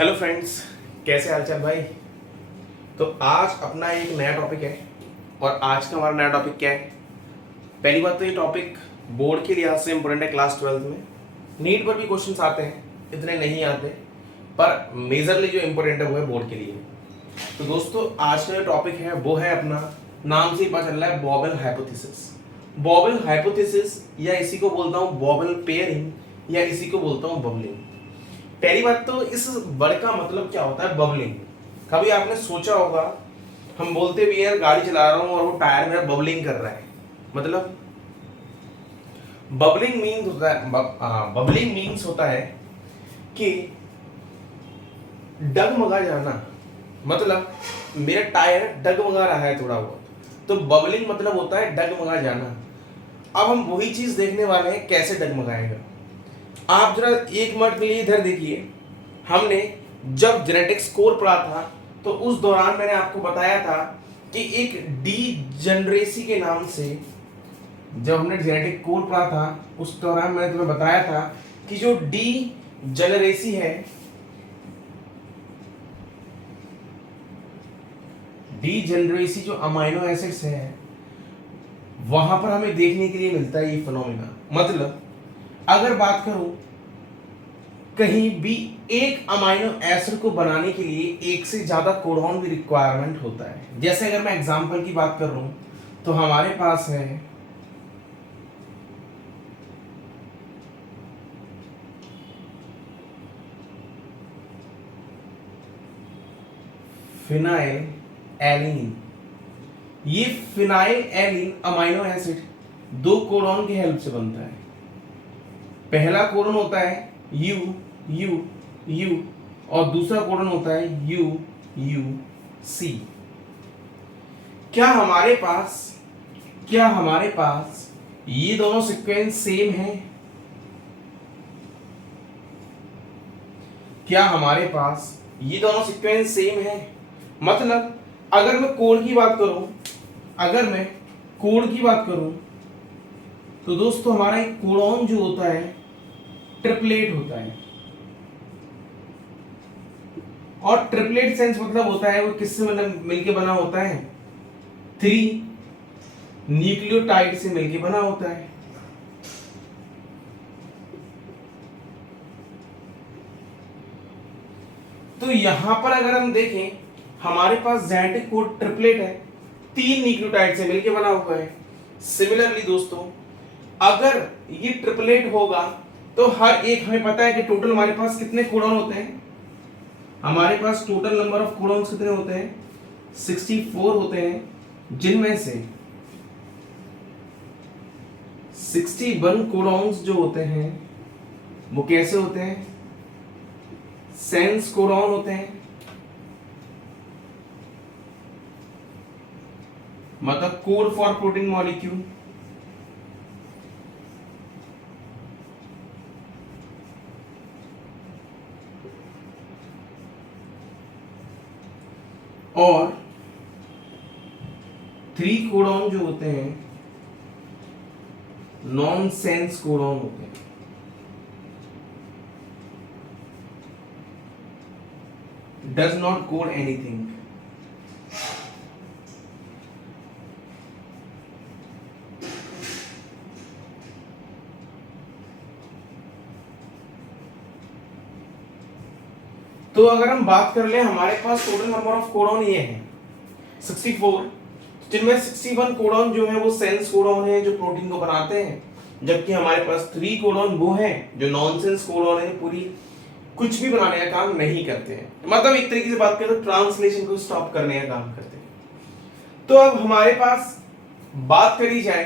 Hello friends, कैसे हालचाल भाई। तो आज अपना एक नया टॉपिक है और आज का हमारा नया टॉपिक क्या है। पहली बात तो ये टॉपिक बोर्ड के लिहाज से इम्पोर्टेंट है। क्लास 12th में नीट पर भी क्वेश्चंस आते हैं, इतने नहीं आते, पर मेजरली जो इम्पोर्टेंट है वो है बोर्ड के लिए। तो दोस्तों आज का जो टॉपिक है वो है अपना, नाम से ही पता चल रहा है, बॉबल हाइपोथेसिस। बॉबल हाइपोथेसिस या इसी को बोलता हूँ बॉबल पेयरिंग या इसी को बोलता हूँ बबलिंग। पहली बात तो इस वर्ड का मतलब क्या होता है बबलिंग। कभी आपने सोचा होगा, हम बोलते भी यार गाड़ी चला रहा हूं और वो टायर मेरा बबलिंग कर रहा है। मतलब बबलिंग मीन्स होता है बबलिंग मीन्स होता है कि डगमगा जाना। मतलब मेरा टायर डगमगा रहा है थोड़ा बहुत, तो बबलिंग मतलब होता है डगमगा जाना। अब हम वही चीज देखने वाले हैं कैसे डगमगाएगा। आप जरा एक मिनट के लिए इधर देखिए। हमने जब जेनेटिक्स कोर पढ़ा था तो उस दौरान मैंने आपको बताया था कि एक डी जनरेसी के नाम से, जब हमने जेनेटिक कोर पढ़ा था उस दौरान मैंने तुम्हें बताया था कि जो डी जनरेसी है, डी जनरेसी जो अमाइनो एसिड्स है वहां पर हमें देखने के लिए मिलता है ये फिनोमिना। मतलब अगर बात करूं, कहीं भी एक अमाइनो एसिड को बनाने के लिए एक से ज्यादा कोडॉन भी रिक्वायरमेंट होता है। जैसे अगर मैं एग्जांपल की बात कर रहा हूं तो हमारे पास है फिनाइल एलिन। ये फिनाइल एलिन अमाइनो एसिड दो कोडॉन की हेल्प से बनता है। पहला कोडॉन होता है यू यू यू और दूसरा कोडॉन होता है यू यू सी। क्या हमारे पास ये दोनों सीक्वेंस सेम है? क्या हमारे पास ये दोनों सीक्वेंस सेम है? मतलब अगर मैं कोड की बात करूं, तो दोस्तों हमारा एक कोडॉन जो होता है ट्रिपलेट होता है। और ट्रिपलेट सेंस मतलब होता है वो किससे मिलके बना होता है? 3 न्यूक्लियोटाइड से मिलके बना होता है। तो यहां पर अगर हम देखें, हमारे पास जेनेटिक कोड ट्रिपलेट है, 3 न्यूक्लियोटाइड से मिलके बना हुआ है। सिमिलरली दोस्तों, अगर ये ट्रिपलेट होगा तो हर एक, हमें पता है कि टोटल हमारे पास कितने कोडॉन होते हैं। हमारे पास टोटल नंबर ऑफ कोडॉन्स कितने होते हैं? 64 होते हैं, जिनमें से 61 कोडॉन्स जो होते हैं वो कैसे होते हैं? सेंस कोडॉन होते हैं। मतलब कोड फॉर प्रोटीन मॉलिक्यूल। और 3 कोडॉन जो होते हैं नॉन सेंस कोडॉन होते हैं। Does not code anything. तो अगर हम बात कर ले, हमारे पास टोटल नंबर ऑफ कोडॉन ये है 64, जिनमें 61 कोडॉन जो है वो सेंस कोडॉन है जो प्रोटीन को बनाते हैं, जबकि हमारे पास 3 कोडॉन वो है जो नॉनसेंस कोडॉन है, पूरी कुछ भी बनाने का काम नहीं करते हैं। मतलब एक तरीके से बात करें तो ट्रांसलेशन को स्टॉप करने का काम करते हैं। तो अब हमारे पास बात करी जाए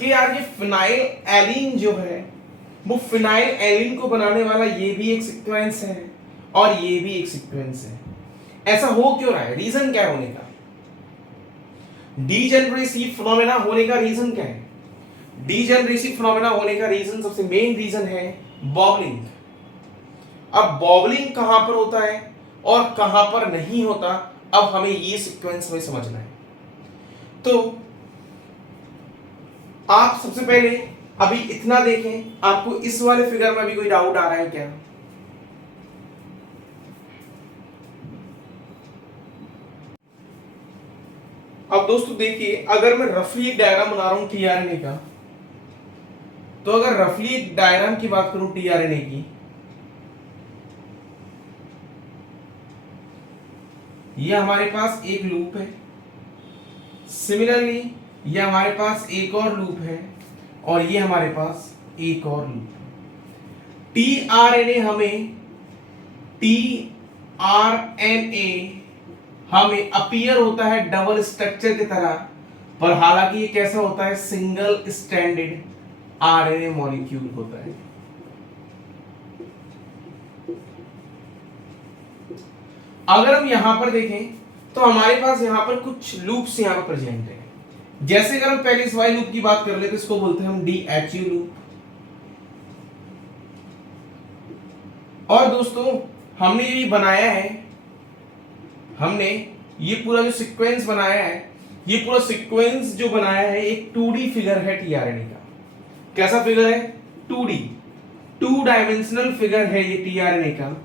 कि यार ये फिनाइल एलिन जो है वो फिनाइल एलिन को बनाने वाला ये भी एक सीक्वेंस है और ये भी एक सीक्वेंस है। ऐसा हो क्यों रहा है? रीजन क्या है होने का? डीजेनरेसी फिनोमेना होने का रीजन क्या है? डीजेनरेसी फिनोमेना होने का रीजन, सबसे मेन रीजन है बॉबलिंग। अब बॉबलिंग कहां पर होता है और कहां पर नहीं होता, अब हमें ये सीक्वेंस में समझना है। तो आप सबसे पहले अभी इतना देखें, आपको इस वाले फिगर में अभी कोई डाउट आ रहा है क्या? अब दोस्तों देखिए, अगर मैं रफली एक डायग्राम बना रहा हूं टीआरएनए का, तो अगर रफली एक डायग्राम की बात करूं टीआरएनए की, ये हमारे पास एक लूप है, सिमिलरली ये हमारे पास एक और लूप है, और ये हमारे पास एक और लूप है। टीआरएनए हमें अपीयर होता है डबल स्ट्रक्चर की तरह, पर हालांकि ये कैसा होता है, सिंगल स्ट्रैंडेड आरएनए मॉलिक्यूल होता है। अगर हम यहां पर देखें तो हमारे पास यहां पर कुछ लूप्स यहां पर प्रेजेंट है। जैसे अगर हम पहले इस वाई लूप की बात कर ले तो इसको बोलते हैं हम डीएचयू लूप। और दोस्तों हमने ये बनाया है, हमने ये पूरा जो सीक्वेंस बनाया है, ये पूरा सीक्वेंस जो बनाया है एक 2D फिगर है टीआरएनए का। कैसा फिगर है? 2D, 2 डायमेंशनल फिगर है ये टीआरएनए का।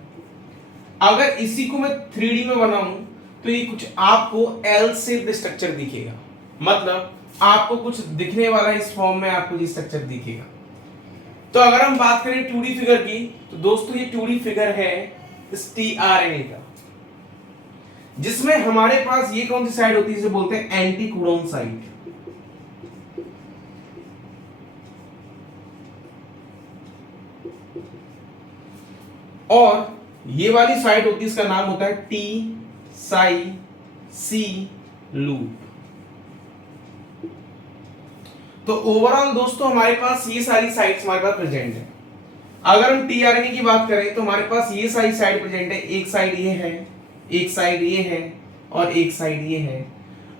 अगर इसी को मैं 3D में बनाऊं तो ये कुछ आपको एल शेप्ड स्ट्रक्चर दिखेगा, मतलब आपको कुछ दिखने वाला इस फॉर्म में आपको ये स्ट्रक्चर दिखेगा। तो अगर हम बात करें 2D फिगर की, तो दोस्तों ये 2D फिगर है इस टीआरएनए का, जिसमें हमारे पास ये कौन सी साइड होती है, इसे बोलते हैं एंटी कोडॉन साइड। और ये वाली साइड होती है, इसका नाम होता है टी साई सी लूप। तो ओवरऑल दोस्तों हमारे पास ये सारी साइड्स हमारे पास प्रेजेंट है। अगर हम टीआरएनए की बात करें तो हमारे पास ये सारी साइड प्रेजेंट है। एक साइड ये है, एक साइड ये है, और एक साइड ये है।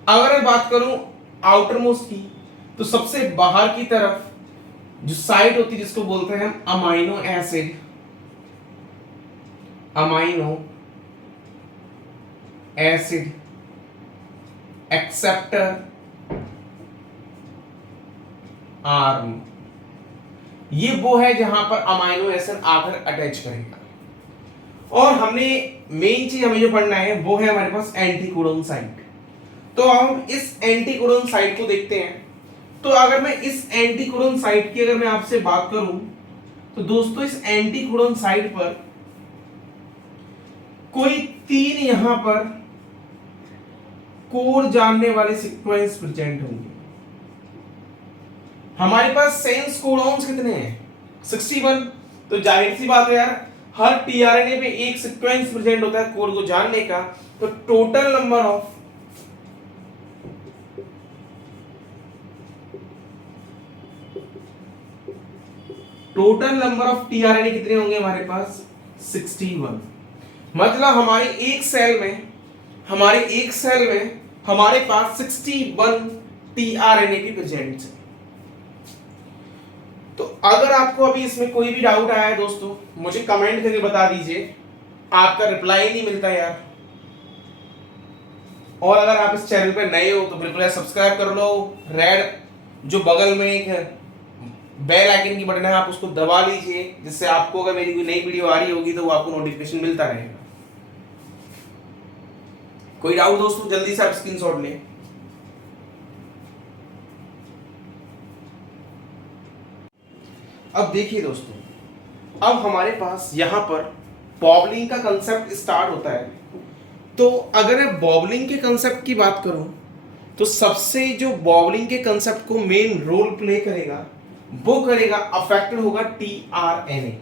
अगर मैं बात करूं आउटर मोस्ट की, तो सबसे बाहर की तरफ जो साइड होती है जिसको बोलते हैं हम amino acid, amino acid acceptor arm, ये वो है जहां पर अमाइनो एसिड आकर अटैच करेगा। और हमने मेन चीज हमें जो पढ़ना है वो है हमारे पास एंटीकोडॉन साइट। तो हम इस एंटीकोडॉन साइट को देखते हैं। तो अगर मैं इस एंटीकोडॉन साइट की अगर मैं आपसे बात करूं, तो दोस्तों इस एंटीकोडॉन साइट पर कोई 3 यहां पर कोड जानने वाले सीक्वेंस प्रेजेंट होंगे। हमारे पास सेंस कोडॉन्स कितने हैं? 61। तो जाहिर सी बात है यार, हर टीआरएनए पे एक सीक्वेंस प्रेजेंट होता है कोड को जानने का। तो टोटल नंबर ऑफ टीआरएनए कितने होंगे हमारे पास? 61। मतलब हमारे एक सेल में हमारे पास 61 टीआरएनए की प्रेजेंट है। तो अगर आपको अभी इसमें कोई भी डाउट आया है दोस्तों, मुझे कमेंट करके बता दीजिए, आपका रिप्लाई नहीं मिलता यार। और अगर आप इस चैनल पे नए हो तो बिल्कुल सब्सक्राइब कर लो। रेड जो बगल में एक बेल आइकन की बटन है, आप उसको दबा लीजिए, जिससे आपको अगर मेरी कोई नई वीडियो आ रही होगी तो वो आपको नोटिफिकेशन मिलता रहेगा। कोई डाउट दोस्तों जल्दी से आप स्क्रीनशॉट लें। अब देखिए दोस्तों, अब हमारे पास यहां पर बॉबलिंग का कंसेप्ट स्टार्ट होता है। तो अगर मैं बॉबलिंग के कंसेप्ट की बात करूं, तो सबसे जो बॉबलिंग के कंसेप्ट को मेन रोल प्ले करेगा वो करेगा, अफेक्टेड होगा टीआरएनए।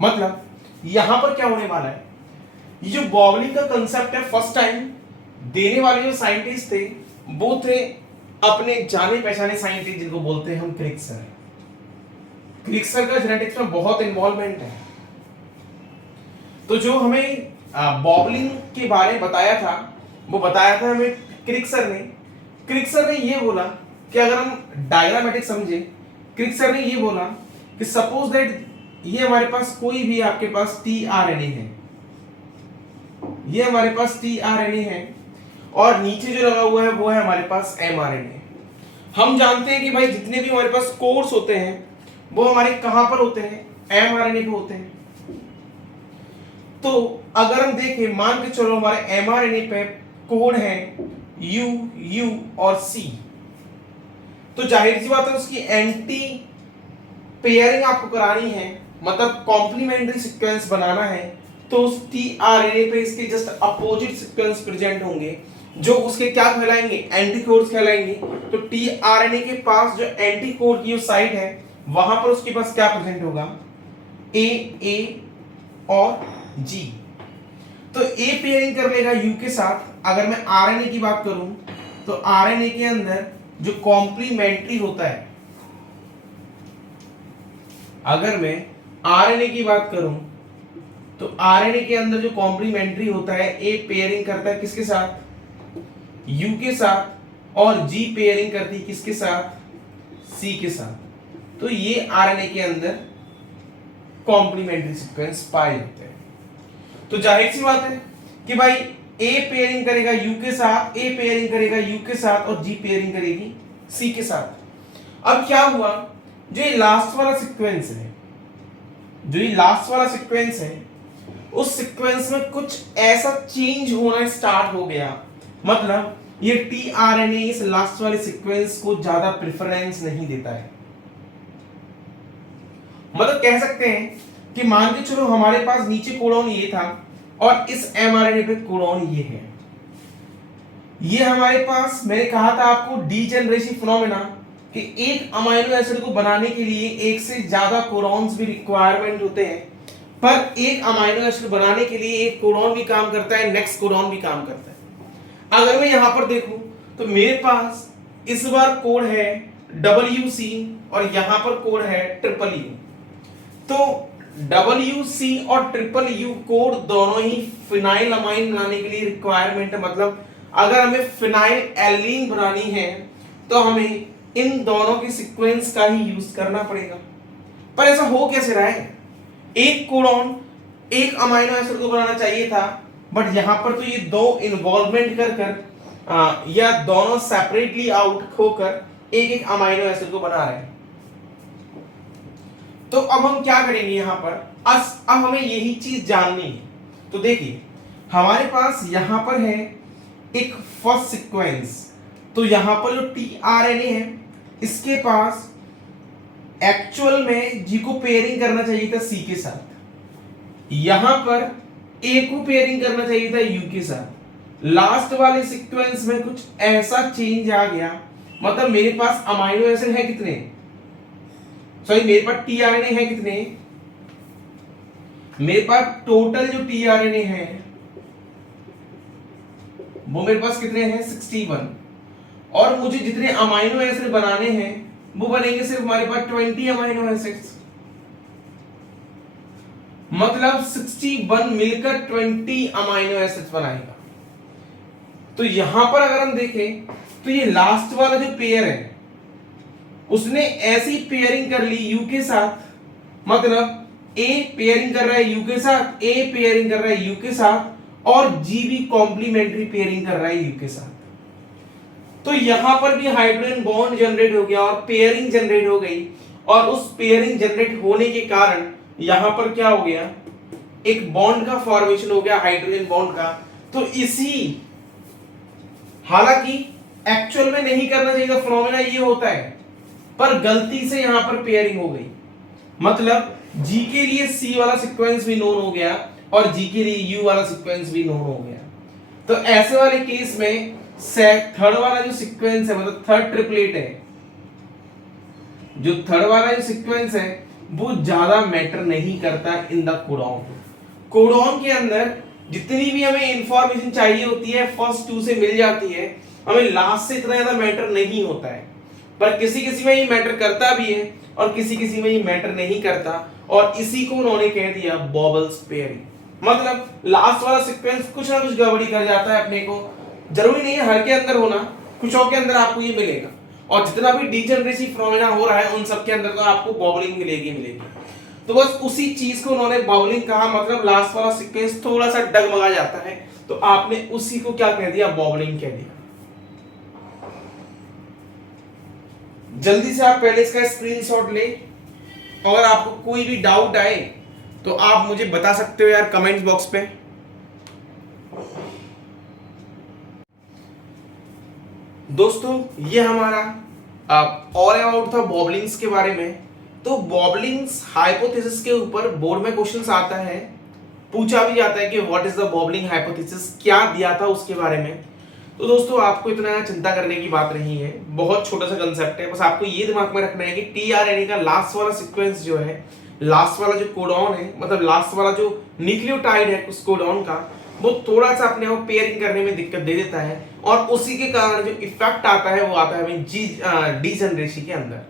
मतलब यहां पर क्या होने वाला है, ये जो बॉबलिंग का कंसेप्ट है, फर्स्ट टाइम देने वाले जो साइंटिस्ट थे वो थे अपने जाने पहचाने साइंटिस्ट, जिनको बोलते हैं हम क्रिक्सर। क्रिक्सर का जेनेटिक्स में बहुत इन्वॉल्वमेंट है। तो जो हमें बॉबलिंग के बारे में बताया था, वो बताया था हमें क्रिक्सर ने ये बोला कि अगर हम डायग्रामेटिक समझे, क्रिक्सर ने ये बोला कि सपोज दैट ये हमारे पास कोई भी आपके पास टीआरएनए है, ये हमारे पास टीआरएनए है, और नीचे जो लगा हुआ है वो है हमारे पास एमआरएनए। हम जानते हैं कि भाई जितने भी हमारे पास कोड्स होते हैं वो हमारे कहां पर होते हैं? एमआरएनए पे होते हैं। तो अगर हम देखें, मान के चलो हमारे एमआरएनए पे कोड है यू यू और सी, तो जाहिर सी बात है उसकी एंटी पेयरिंग आपको करानी है, मतलब कॉम्प्लीमेंट्री सीक्वेंस बनाना है, तो उस टीआरएनए पे इसके जस्ट अपोजिट सीक्वेंस प्रेजेंट होंगे जो उसके क्या कहलाएंगे, एंटीकोड्स कहलाएंगे। तो टीआरएनए के पास जो एंटीकोड की जो साइट है वहां पर उसके पास क्या प्रेजेंट होगा, ए और जी। तो ए पेयरिंग कर लेगा यू के साथ। अगर मैं आरएनए की बात करूं तो आरएनए के अंदर जो कॉम्प्लीमेंट्री होता है, अगर मैं आरएनए की बात करूं तो आरएनए के अंदर जो कॉम्प्लीमेंट्री होता है, ए पेयरिंग करता है किसके साथ, यू के साथ, और जी पेयरिंग करती है किसके साथ, सी के साथ। तो ये आरएनए के अंदर कॉम्प्लीमेंट्री सीक्वेंस पाए जाते हैं। तो जाहिर सी बात है कि भाई ए पेयरिंग करेगा यू के साथ, ए पेयरिंग करेगा यू के साथ, और जी पेयरिंग करेगी सी के साथ। अब क्या हुआ, जो ये लास्ट वाला सीक्वेंस है, जो ये लास्ट वाला सीक्वेंस है, उस सीक्वेंस में कुछ ऐसा चेंज होना स्टार्ट हो गया, मतलब ये टीआरएनए इस लास्ट वाले सीक्वेंस को ज्यादा प्रेफरेंस नहीं देता है। मतलब कह सकते हैं कि मान के चलो हमारे पास नीचे कोडॉन ये था और इस एमआरएनए पे कोडॉन ये है, ये हमारे पास, मैंने कहा था आपको डीजेनरेसी फिनोमेना कि एक अमीनो एसिड को बनाने के लिए एक से ज्यादा कोडॉन्स भी रिक्वायरमेंट होते हैं, पर एक अमीनो एसिड बनाने के लिए एक कोडॉन भी काम करता है, नेक्स्ट कोडॉन भी काम करता है। अगर मैं यहां पर देखूं तो मेरे पास इस बार कोड है WC और यहां पर कोड है ट्रिपल यू। तो WC और ट्रिपल यू कोड दोनों ही फिनाइल अमाइन बनाने के लिए रिक्वायरमेंट है, मतलब अगर हमें फिनाइल एल्लीन बनानी है तो हमें इन दोनों के सीक्वेंस का ही यूज करना पड़ेगा। पर ऐसा हो कैसे रहा है, एक कोडॉन एक अमीनो एसिड को बनाना चाहिए था, बट यहां पर तो ये दो इन्वॉल्वमेंट कर या दोनों सेपरेटली आउट होकर एक एक अमीनो एसिड को बना रहे हैं। तो अब हम क्या करेंगे यहां पर, अब हमें यही चीज जाननी है। तो देखिए हमारे पास यहां पर है एक फर्स्ट सीक्वेंस, तो यहां पर जो टीआरएनए है इसके पास एक्चुअल में जी को पेयरिंग करना चाहिए था सी के साथ, यहां पर ए को पेयरिंग करना चाहिए था यू के साथ। लास्ट वाले सीक्वेंस में कुछ ऐसा चेंज आ गया, मतलब मेरे पास अमीनो एसिड है कितने, सॉरी मेरे पास टीआरएनए है कितने, मेरे पास टोटल जो टीआरएनए है वो मेरे पास कितने हैं 61, और मुझे जितने अमीनो एसिड बनाने हैं वो बनेंगे सिर्फ हमारे पास 20 अमीनो एसिड्स, मतलब 61 मिलकर 20 अमीनो एसिड्स बनाएगा। तो यहां पर अगर हम देखें तो ये लास्ट वाला जो पेयर है उसने ऐसी पेयरिंग कर ली यू के साथ, मतलब ए पेयरिंग कर रहा है यू के साथ, ए पेयरिंग कर रहा है यू के साथ, और जी भी कॉम्प्लीमेंट्री पेयरिंग कर रहा है यू के साथ। तो यहां पर भी हाइड्रोजन बॉन्ड जनरेट हो गया और पेयरिंग जनरेट हो गई, और उस पेयरिंग जनरेट होने के कारण यहां पर क्या हो गया, एक बॉन्ड का फॉर्मेशन हो गया, हाइड्रोजन बॉन्ड का। तो इसी, हालांकि एक्चुअल में नहीं करना चाहिए था, फिनोमेना ये होता है, पर गलती से यहां पर पेयरिंग हो गई, मतलब जी के लिए सी वाला सीक्वेंस भी नोन हो गया और जी के लिए यू वाला सीक्वेंस भी नोन हो गया। तो ऐसे वाले केस में थर्ड वाला जो सीक्वेंस है, मतलब थर्ड ट्रिपलेट है, जो थर्ड वाला जो सीक्वेंस है वो ज्यादा मैटर नहीं करता इन द कोडॉन। कोडॉन के अंदर जितनी भी हमें इंफॉर्मेशन चाहिए होती है फर्स्ट टू से मिल जाती है, हमें लास्ट से इतना ज्यादा मैटर नहीं होता है, पर किसी किसी में ये मैटर करता भी है और किसी किसी में ये मैटर नहीं करता, और इसी को उन्होंने कह दिया बॉबल्स पेयरिंग। मतलब लास्ट वाला सीक्वेंस कुछ ना कुछ गड़बड़ी कर जाता है अपने को, जरूरी नहीं है हर के अंदर होना, कुछों के अंदर आपको ये मिलेगा, और जितना भी डीजेनरेसी फिनोमेना हो रहा है उन सब के अंदर तो आपको बॉबलिंग मिलेगी। तो बस उसी चीज को उन्होंने बॉबलिंग कहा, मतलब लास्ट वाला सीक्वेंस थोड़ा सा डगमगा जाता है तो आपने उसी को क्या कह दिया, बॉबलिंग कह दिया। जल्दी से आप पहले इसका स्क्रीनशॉट ले, अगर आपको कोई भी डाउट आए तो आप मुझे बता सकते हो यार कमेंट्स बॉक्स पे। दोस्तों ये हमारा ऑल अबाउट था बॉबलिंग्स के बारे में। तो बॉबलिंग्स हाइपोथेसिस के ऊपर बोर्ड में क्वेश्चंस आता है, पूछा भी जाता है कि what is the boggling hypothesis, क्या दिया था उसके बारे में। तो दोस्तों आपको इतना चिंता करने की बात नहीं है, बहुत छोटा सा कंसेप्ट है। बस आपको ये दिमाग में रखना है कि टीआरएनए का लास्ट वाला सीक्वेंस जो है, लास्ट वाला जो कोडॉन है, मतलब लास्ट वाला जो न्यूक्लियोटाइड है उस कोडॉन का, वो थोड़ा सा अपने आप पेयरिंग करने में दिक्कत दे देता है, और उसी के कारण जो इफेक्ट आता है वो आता है डीजनरेसी के अंदर।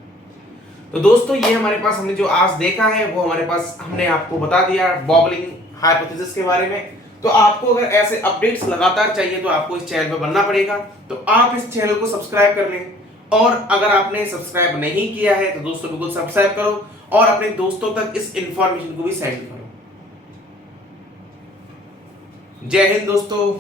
तो दोस्तों ये हमारे पास हमने जो आज देखा है वो हमारे पास हमने आपको बता दिया बॉबलिंग हाइपोथेसिस के बारे में। तो आपको अगर ऐसे अपडेट्स लगातार चाहिए तो आपको इस चैनल पर बनना पड़ेगा। तो आप इस चैनल को सब्सक्राइब कर लें, और अगर आपने सब्सक्राइब नहीं किया है तो दोस्तों बिल्कुल सब्सक्राइब करो और अपने दोस्तों तक इस इंफॉर्मेशन को भी सेंड करो। जय हिंद दोस्तों।